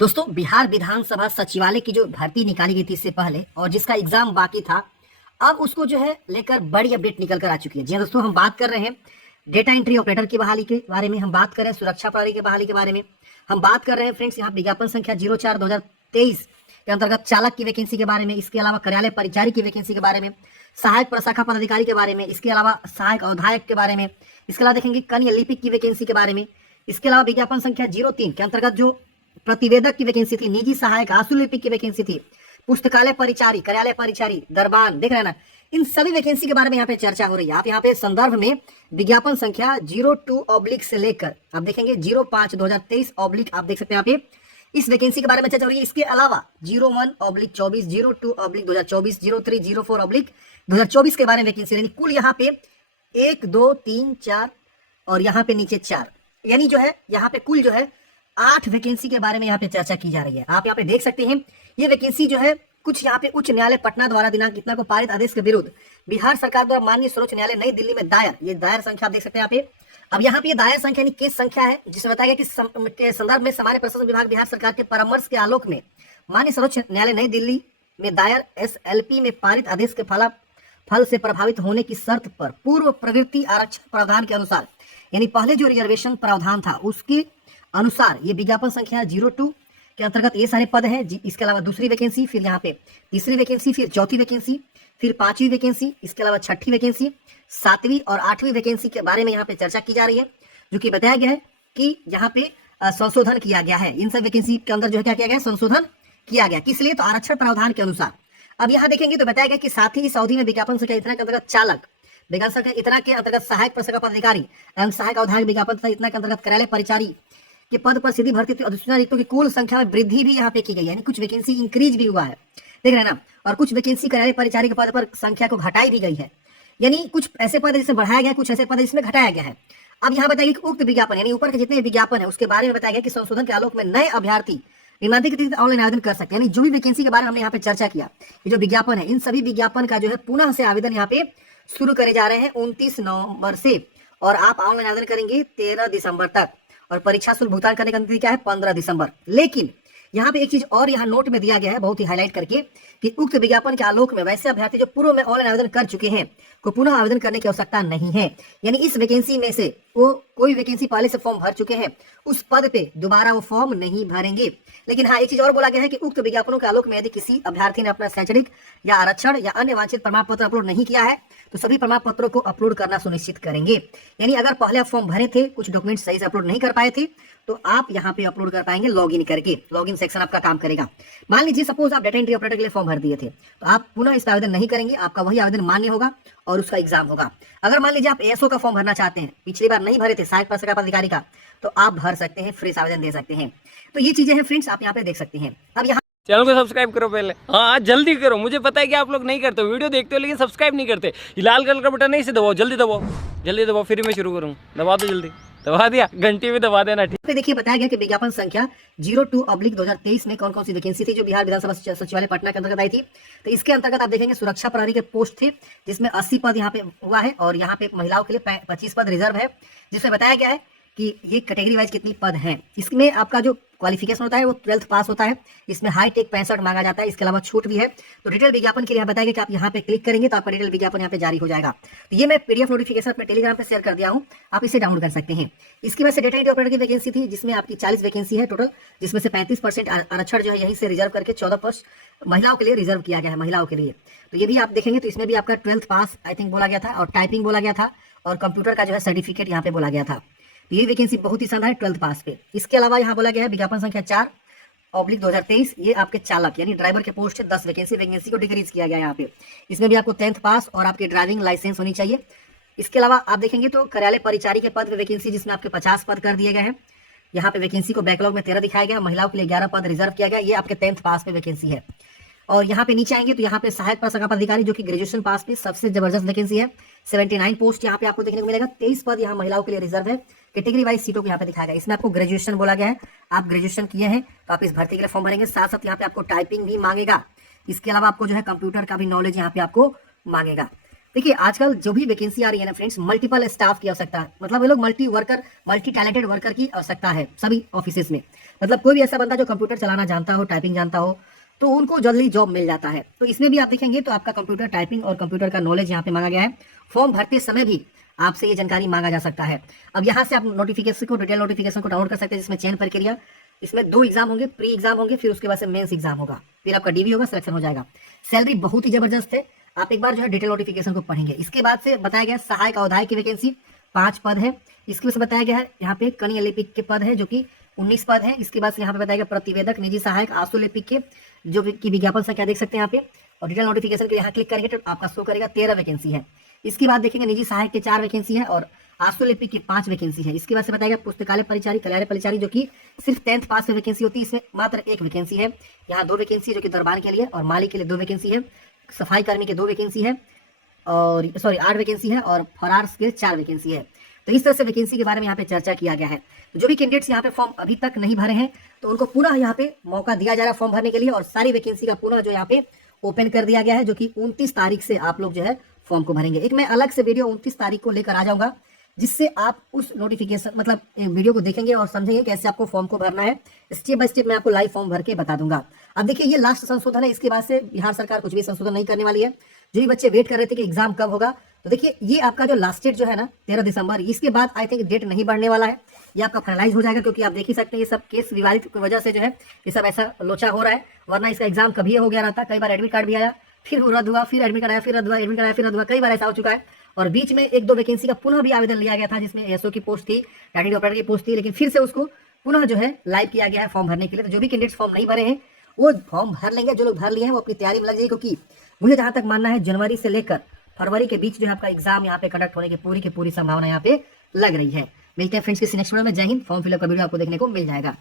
दोस्तों, बिहार विधानसभा सचिवालय की जो भर्ती निकाली गई थी इससे पहले और जिसका एग्जाम बाकी था, अब उसको जो है लेकर बड़ी अपडेट निकल कर आ चुकी है। जी हाँ दोस्तों, हम बात कर रहे हैं डेटा एंट्री ऑपरेटर की बहाली के बारे में, हम बात कर रहे हैं सुरक्षा प्रहरी की बहाली के बारे में, हम बात कर रहे हैं फ्रेंड्स यहाँ विज्ञापन संख्या 04/2023 के अंतर्गत चालक की वैकेंसी के बारे में, इसके अलावा कार्यालय परिचारी की वैकेंसी के बारे में, सहायक प्रशाखा पदाधिकारी के बारे में, इसके अलावा सहायक अवधायक के बारे में, इसके अलावा देखेंगे कन्या लिपिक की वैकेंसी के बारे में, इसके अलावा विज्ञापन संख्या 03 के अंतर्गत जो प्रतिवेदक की वैकेंसी थी, निजी सहायक आंसू लिपिक की वैकेंसी थी, पुस्तकालय परिचारी, कार्यालय परिचारी, दरबान, देख रहे हैं ना, इन सभी वैकेंसी के बारे में यहाँ पे चर्चा हो रही है। आप यहाँ पे संदर्भ में विज्ञापन संख्या 02 से लेकर आप देखेंगे 05/2023 आप देख सकते हैं यहाँ पे इस वैकेंसी के बारे में चर्चा हो रही है। इसके अलावा 01/24, 02/2024, 03, 04/2024 के बारे में वैकेंसी, यानी कुल यहाँ पे 1, 2, 3, 4 और यहाँ पे नीचे 4, यानी जो है यहाँ पे कुल जो है 8 वैकेंसी के बारे में यहाँ पे चर्चा की जा रही है। आप यहाँ पे देख सकते हैं ये वैकेंसी जो है कुछ यहाँ पे उच्च न्यायालय पटना द्वारा दिनांक इतना को पारित आदेश के विरुद्ध बिहार सरकार द्वारा माननीय सर्वोच्च न्यायालय नई दिल्ली में दायर, ये दायर संख्या आप देख सकते हैं यहाँ पे। अब यहाँ पे ये दायर संख्या यानी केस संख्या है, जिसमें बताया गया कि संदर्भ में सामान्य प्रशासन विभाग बिहार सरकार के परामर्श के आलोक में माननीय सर्वोच्च न्यायालय नई दिल्ली में दायर SLP में पारित आदेश के फल से प्रभावित होने की शर्त पर पूर्व प्रवृत्ति आरक्षण प्रावधान के अनुसार, यानी पहले जो रिजर्वेशन प्रावधान था उसके अनुसार ये विज्ञापन संख्या 02 के अंतर्गत ये सारे पद हैं। इसके अलावा दूसरी वैकेंसी, फिर यहाँ पे तीसरी वैकेंसी, फिर चौथी वैकेंसी, फिर पांचवी वैकेंसी, इसके अलावा छठी वैकेंसी, सातवीं और आठवीं वैकेंसी के बारे में यहाँ पे चर्चा की जा रही है, जो कि बताया गया है कि यहाँ पे संशोधन किया गया है। इन सब वैकेंसी के अंदर जो है क्या किया गया, संशोधन किया गया, किस लिए, तो आरक्षण प्रावधान के अनुसार। अब यहाँ देखेंगे तो बताया गया कि साथ ही इस अवधि में विज्ञापन संख्या इतना के अंतर्गत चालक, विज्ञापन संख्या इतना के अंतर्गत सहायक प्रशाखा पदाधिकारी एवं सहायक अवधायक विज्ञापन संख्या इतना के अंतर्गत कार्यालय परिचारी के पद पर सीधी भर्ती अधिसूचना रिक्तों की कुल संख्या में वृद्धि भी यहाँ पे की गई है, यानी कुछ वैकेंसी इंक्रीज भी हुआ है, देख रहे हैं ना, और कुछ वैकेंसी कार्यालय परिचारी के पद पर संख्या को घटाई भी गई है, यानी कुछ ऐसे पद जिसमें बढ़ाया गया, कुछ ऐसे पद जिसमें घटाया गया है। अब यहाँ बताइए कि उक्त विज्ञापन यानी ऊपर के जितने विज्ञापन है उसके बारे में बताया गया कि संशोधन के आलोक में नए अभ्यर्थी निबंधित ऑनलाइन आवेदन कर सकते हैं, यानी जो भी वैकेंसी के बारे में हमने यहाँ पे चर्चा किया, ये जो विज्ञापन है इन सभी विज्ञापन का जो है पुनः से आवेदन यहाँ पे शुरू करे जा रहे हैं 29 नवंबर से, और आप ऑनलाइन आवेदन करेंगे 13 दिसंबर तक, और परीक्षा शुल्क भुगतान करने का अंतिम तिथि क्या है, 15 दिसंबर। लेकिन यहाँ पे एक चीज और यहाँ नोट में दिया गया है, बहुत ही हाईलाइट करके, कि उक्त विज्ञापन के आलोक में वैसे अभ्यर्थी जो पूर्व में ऑनलाइन आवेदन कर चुके हैं को पुनः आवेदन करने की आवश्यकता नहीं है, यानी इस वैकेंसी में से वो कोई वैकेंसी पहले से फॉर्म भर चुके हैं उस पद पे दोबारा वो फॉर्म नहीं भरेंगे। लेकिन हाँ, एक चीज और बोला गया है कि उक्त विज्ञापनों के आलोक में यदि किसी अभ्यर्थी ने अपना शैक्षणिक या आरक्षण या अन्य वांछित प्रमाण पत्र अपलोड नहीं किया है तो सभी प्रमाण पत्रों को अपलोड करना सुनिश्चित करेंगे, यानी अगर पहले आप फॉर्म भरे थे, कुछ डॉक्यूमेंट सही से अपलोड नहीं कर पाए थे, तो आप यहाँ पे अपलोड कर पाएंगे लॉगिन करके, लॉगिन सेक्शन आपका काम करेगा। मान लीजिए सपोज आप डेटा एंट्री ऑपरेटर के लिए फॉर्म भर दिए थे, तो आप पुनः इस आवेदन नहीं करेंगे, आपका वही आवेदन मान्य होगा और उसका एग्जाम होगा। अगर मान लीजिए आप ASO का फॉर्म भरना चाहते हैं, पिछली बार नहीं भरे थे सहायक प्रशाखा पदाधिकारी का, तो आप भर सकते हैं, फ्रेश आवेदन दे सकते हैं। तो ये चीजें हैं फ्रेंड्स, आप यहाँ पे देख सकते हैं। अब यहाँ चैनल को सब्सक्राइब करो पहले, हाँ जल्दी करो, मुझे पता है कि आप लोग नहीं करते, वीडियो देखते हो लेकिन सब्सक्राइब नहीं करते। ये लाल कलर का बटन नहीं, इसे दबाओ, जल्दी दबाओ, जल्दी दबाओ, फिर मैं शुरू करूँ, दबा दो जल्दी, दबा दिया, घंटी में दबा देना, ठीक। देखिए बताया गया कि विज्ञापन संख्या 02/2023 में कौन कौन सी वैकेंसी थी जो बिहार विधानसभा सचिवालय पटना के अंतर्गत आई थी। तो इसके अंतर्गत आप देखेंगे सुरक्षा प्रहरी के पोस्ट थे जिसमें 80 पद यहाँ पे हुआ है, और यहाँ पे महिलाओं के लिए 25 पद रिजर्व है, जिसमें बताया गया है कि ये कैटेगरी वाइज कितनी पद हैं। इसमें आपका जो क्वालिफिकेशन होता है वो 12th पास होता है, इसमें हाई टेक 65 मांगा जाता है, इसके अलावा छूट भी है। तो डिटेल विज्ञापन के लिए बताया गया कि आप यहाँ पे क्लिक करेंगे तो आपका डिटेल विज्ञापन यहाँ पे जारी हो जाएगा। तो ये मैं PDF नोटिफिकेशन अपने टेलीग्राम पे शेयर कर दिया हूँ, आप इसे डाउनलोड कर सकते हैं। इसकी वजह से डेटा एंट्री ऑपरेटर की वैकेंसी थी जिसमें आपकी 40 वैकेंसी है टोटल, जिसमें से 35% आरक्षण जो है यहीं से रिजर्व करके 14% महिलाओं के लिए रिजर्व किया गया है, महिलाओं के लिए। तो ये भी आप देखेंगे तो इसमें भी आपका 12th पास आई थिंक बोला गया था, और टाइपिंग बोला गया था, और कंप्यूटर का जो है सर्टिफिकेट यहाँ पे बोला गया था। ये वैकेंसी बहुत ही शानदार है 12th पास पे। इसके अलावा यहाँ बोला गया है विज्ञापन संख्या 4/2023, ये आपके चालक यानी ड्राइवर के पोस्ट है, 10 वैकेंसी को डिक्रीज किया गया यहाँ पे। इसमें भी आपको 10th पास और आपकी ड्राइविंग लाइसेंस होनी चाहिए। इसके अलावा आप देखेंगे तो कार्यालय परिचारी के पद पे वैकेंसी जिसमें आपके 50 पद कर दिए गए हैं। यहाँ पे वैकेंसी को बैकलॉग में 13 दिखाया गया, महिलाओं के लिए 11 पद रिजर्व किया गया, ये आपके 10th पास पे वैकेंसी है। और यहाँ पे नीचे आएंगे तो यहाँ पे सहायक प्रशाखा पदाधिकारी जो कि ग्रेजुएशन पास पे सबसे जबरदस्त वैकेंसी है, 79 पोस्ट यहाँ पे आपको देखने को मिलेगा। 23 पद यहाँ महिलाओं के लिए रिजर्व है, कैटेगरी वाइज सीटों को यहाँ पे दिखाया गया। इसमें आपको ग्रेजुएशन बोला गया है, आप ग्रेजुएशन किए हैं तो आप इस भर्ती के लिए फॉर्म भरेंगे, साथ साथ यहाँ पे आपको टाइपिंग भी मांगेगा। इसके अलावा आपको जो है कंप्यूटर का भी नॉलेज यहाँ पे आपको मांगेगा। देखिए आजकल जो भी वैकेंसी आ रही है ना फ्रेंड्स, मल्टीपल स्टाफ की आवश्यकता है, मतलब ये लोग मल्टी टैलेंटेड वर्कर की आवश्यकता है सभी ऑफिसेज में। मतलब कोई भी ऐसा बंदा जो कंप्यूटर चलाना जानता हो, टाइपिंग जानता हो, तो उनको जल्दी जॉब मिल जाता है। तो इसमें भी आप देखेंगे तो आपका कंप्यूटर टाइपिंग और कंप्यूटर का नॉलेज यहाँ पे मांगा गया है। फॉर्म भरते समय भी आपसे ये जानकारी मांगा जा सकता है। अब यहाँ से आप नोटिफिकेशन को, डिटेल नोटिफिकेशन को डाउनलोड कर सकते हैं, जिसमें चयन प्रक्रिया, इसमें 2 एग्जाम होंगे, प्री एग्जाम होंगे, फिर उसके बाद से मेंस एग्जाम होगा, फिर आपका डीवी होगा, सिलेक्शन हो जाएगा। सैलरी बहुत ही जबरदस्त है, आप एक बार जो है डिटेल नोटिफिकेशन को पढ़ेंगे। इसके बाद से बताया गया सहायक अवधाय की वैकेंसी 5 पद है। इसके से बताया गया है यहाँ पे कनिय लिपिक के पद है जो कि 19 पद है। इसके बाद से यहाँ पे बताया गया प्रतिवेदक, निजी सहायक, आंसू लिपिक के जो की विज्ञापन संख्या देख सकते हैं यहाँ पे, और डिटेल नोटिफिकेशन के यहाँ क्लिक करेंगे तो आपका शो करेगा 13 वैकेंसी है। इसके बाद देखेंगे निजी सहायक के 4 वैकेंसी है और आंसू लिपिक की 5 वैकेंसी है। इसके बाद से बताया गया पुस्तकालय परिचारी, कल्याण परिचारी जो कि सिर्फ 10th पास में वैकेंसी होती है, इसमें मात्र 1 वैकेंसी है। यहाँ 2 वैकेंसी है जो कि दरबान के लिए और माली के लिए 2 वैकेंसी है, सफाई कर्मी के 2 वैकेंसी है, और 8 वैकेंसी है, और फॉरआर्ट्स के 4 वैकेंसी है। तो इस तरह से वैकेंसी के बारे में यहाँ पे चर्चा किया गया है। तो जो भी कैंडिडेट्स यहाँ पे फॉर्म अभी तक नहीं भरे हैं तो उनको पुनः यहाँ पे मौका दिया जा रहा है फॉर्म भरने के लिए, और सारी वैकेंसी का पुनः जो यहाँ पे ओपन कर दिया गया है, जो कि 29 तारीख से आप लोग जो है फॉर्म को भरेंगे। एक मैं अलग से वीडियो 29 तारीख को लेकर आ जाऊंगा, जिससे आप उस नोटिफिकेशन मतलब वीडियो को देखेंगे और समझेंगे कैसे आपको फॉर्म को भरना है। स्टेप बाय स्टेप मैं आपको लाइव फॉर्म भर के बता दूंगा। अब देखिए ये लास्ट संशोधन है, इसके बाद से बिहार सरकार कुछ भी संशोधन नहीं करने वाली है। जो भी बच्चे वेट कर रहे थे कि एग्जाम कब होगा, तो देखिए ये आपका जो लास्ट डेट जो है ना 13 दिसंबर, इसके बाद आई थिंक डेट नहीं बढ़ने वाला है, ये आपका फाइनलाइज हो जाएगा। क्योंकि आप देख ही सकते हैं ये सब केस विवादित की वजह से जो है ये सब ऐसा लोचा हो रहा है, वरना इसका एग्जाम कभी हो गया रहता। कई बार एडमिट कार्ड भी आया, फिर रद्द हुआ, फिर एडमिट कार्ड आया, फिर रद्द हुआ, एडमिट कार्ड आया, फिर रद्द हुआ, कई बार ऐसा हो चुका है। और बीच में 1-2 वैकेंसी का पुनः भी आवेदन लिया गया था, जिसमें एसओ की पोस्ट थी, डाटा ऑपरेटर की पोस्ट थी, लेकिन फिर से उसको पुनः जो है लाइव किया गया है फॉर्म भरने के लिए। तो जो भी कैंडिडेट्स फॉर्म नहीं भरे हैं वो फॉर्म भर लेंगे, जो लोग भर लिए हैं वो अपनी तैयारी में लग जाइए। क्योंकि मुझे जहां तक मानना है जनवरी से लेकर फरवरी के बीच जो है आपका एग्जाम यहाँ पे कंडक्ट होने की पूरी संभावना यहाँ पे लग रही है। मिलते हैं फ्रेंड्स किसी नेक्स्ट वीडियो में। जय हिंद। फॉर्म फिलअप का वीडियो आपको देखने को मिल जाएगा।